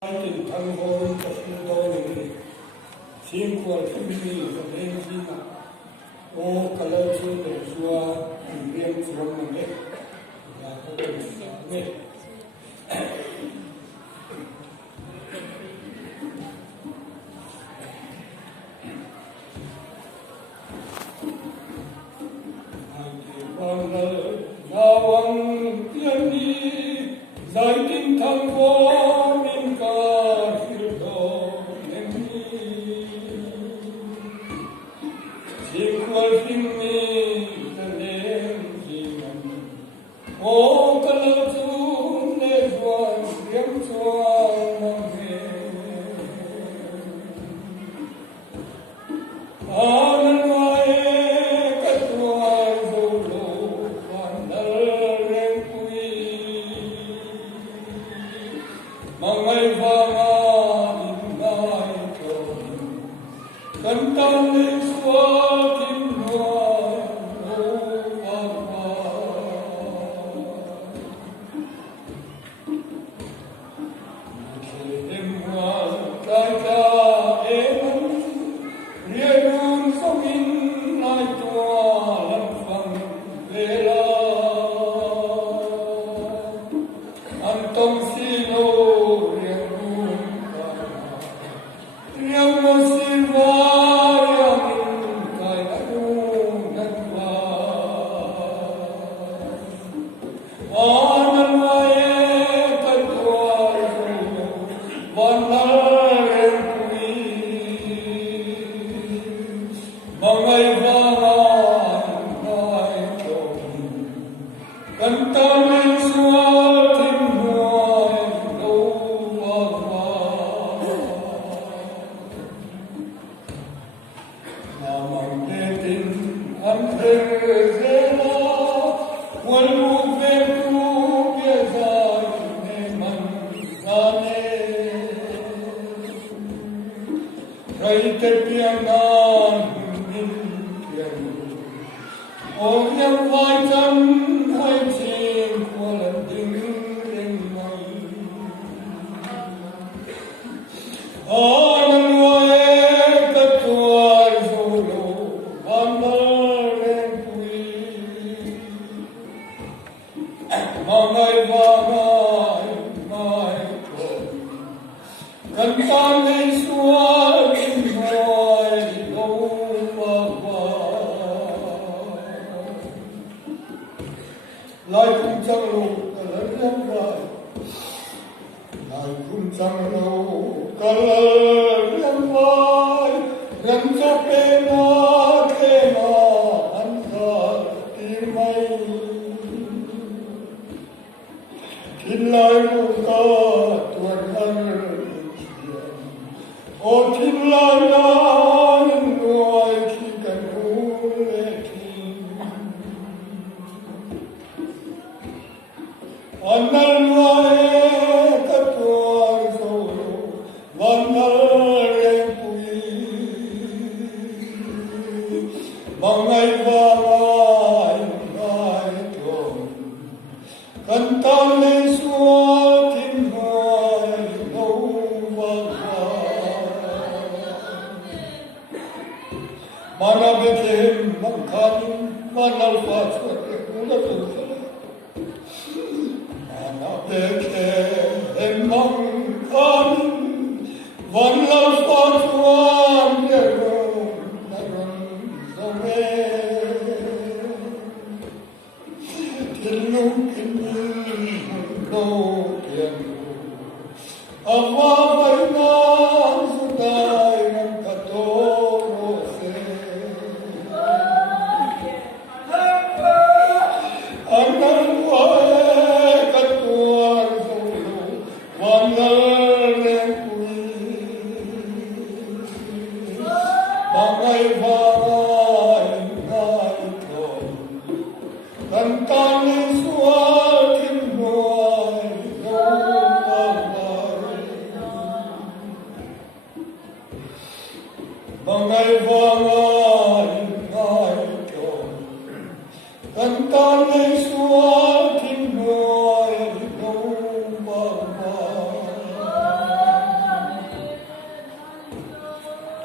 Tình thân hồn cho chúng tôi thiên của thiên lý của nên gì mà ô cả lời chúa để chúa riêng chúa mình đấy là có thể nghe bằng lời nào bằng thiên lý giải tình thân hồn mình cả hiểu đó nên thiên của thiên lý cho nên gì mà ô cả lời chúa để chúa riêng chúa mình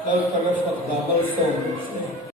All colors of double stones.